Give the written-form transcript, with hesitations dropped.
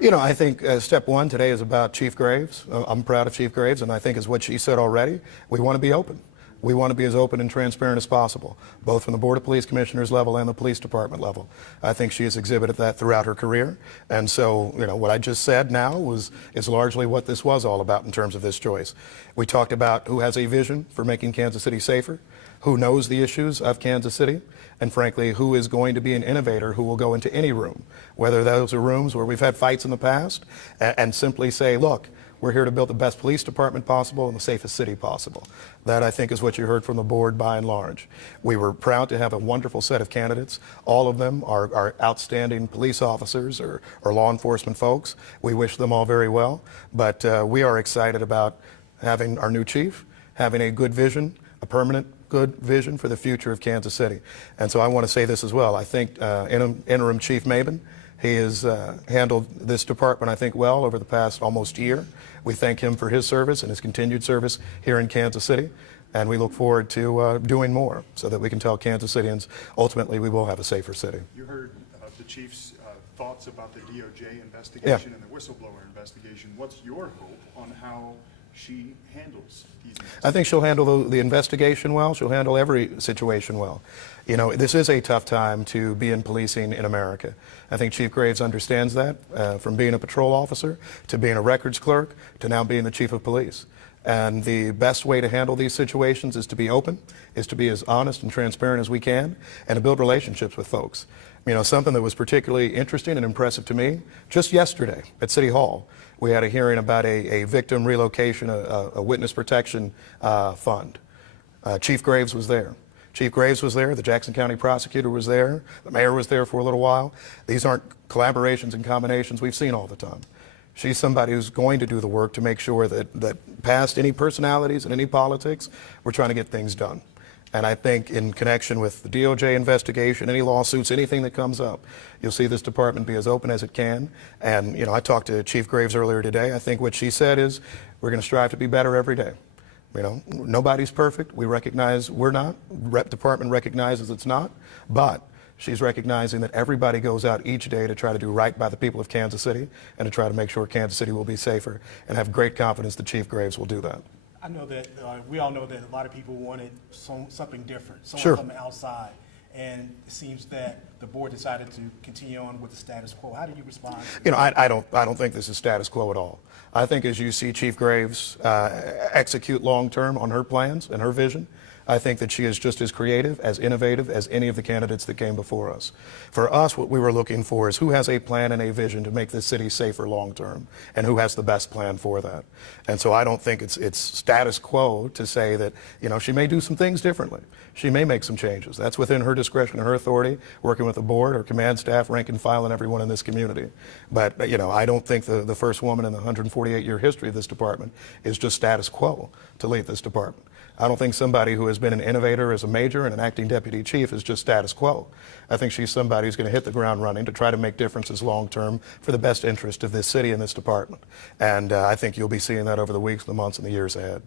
You know, I think step one today is about Chief Graves. I'm proud of Chief Graves, and I think is what she said already. We want to be open. We want to be as open and transparent as possible, both from the Board of Police Commissioners level and the Police Department level. I think she has exhibited that throughout her career. And so, you know, what I just said now is largely what this was all about in terms of this choice. We talked about who has a vision for making Kansas City safer, who knows the issues of Kansas City, and frankly, who is going to be an innovator who will go into any room, whether those are rooms where we've had fights in the past, and simply say, look, we're here to build the best police department possible and the safest city possible. That, I think, is what you heard from the board by and large. We were proud to have a wonderful set of candidates. All of them are outstanding police officers or law enforcement folks. We wish them all very well, but we are excited about having our new chief, having a good vision, a permanent good vision for the future of Kansas City. And so I want to say this as well. I think Interim Chief Maben, he has handled this department, I think, well over the past almost year. We thank him for his service and his continued service here in Kansas City, and we look forward to doing more so that we can tell Kansas Cityans ultimately we will have a safer city. You heard the chief's thoughts about the DOJ investigation and the whistleblower investigation. What's your hope on how she handles these investigations? I think she'll handle the investigation well. She'll handle every situation well. You know, this is a tough time to be in policing in America. I think Chief Graves understands that, from being a patrol officer to being a records clerk to now being the chief of police. And the best way to handle these situations is to be open, is to be as honest and transparent as we can, and to build relationships with folks. You know, something that was particularly interesting and impressive to me, just yesterday at City Hall, we had a hearing about a victim relocation, a witness protection fund. Chief Graves was there. Chief Graves was there, the Jackson County prosecutor was there, the mayor was there for a little while. These aren't collaborations and combinations we've seen all the time. She's somebody who's going to do the work to make sure that past any personalities and any politics, we're trying to get things done. And I think in connection with the DOJ investigation, any lawsuits, anything that comes up, you'll see this department be as open as it can. And, you know, I talked to Chief Graves earlier today. I think what she said is we're going to strive to be better every day. You know, nobody's perfect. We recognize we're not. Department recognizes it's not. But she's recognizing that everybody goes out each day to try to do right by the people of Kansas City and to try to make sure Kansas City will be safer, and have great confidence that Chief Graves will do that. I know that we all know that a lot of people wanted something different, someone Sure. from the outside, and it seems that the board decided to continue on with the status quo. How do you respond? You know, I don't think this is status quo at all. I think as you see Chief Graves execute long-term on her plans and her vision, I think that she is just as creative, as innovative as any of the candidates that came before us. For us, what we were looking for is who has a plan and a vision to make this city safer long-term, and who has the best plan for that. And so I don't think it's status quo to say that, you know, she may do some things differently. She may make some changes. That's within her discretion and her authority, working with the board, her command staff, rank and file, and everyone in this community. But, you know, I don't think the first woman in the 148-year history of this department is just status quo to lead this department. I don't think somebody who has been an innovator as a major and an acting deputy chief is just status quo. I think she's somebody who's going to hit the ground running to try to make differences long term for the best interest of this city and this department. And I think you'll be seeing that over the weeks, the months, and the years ahead.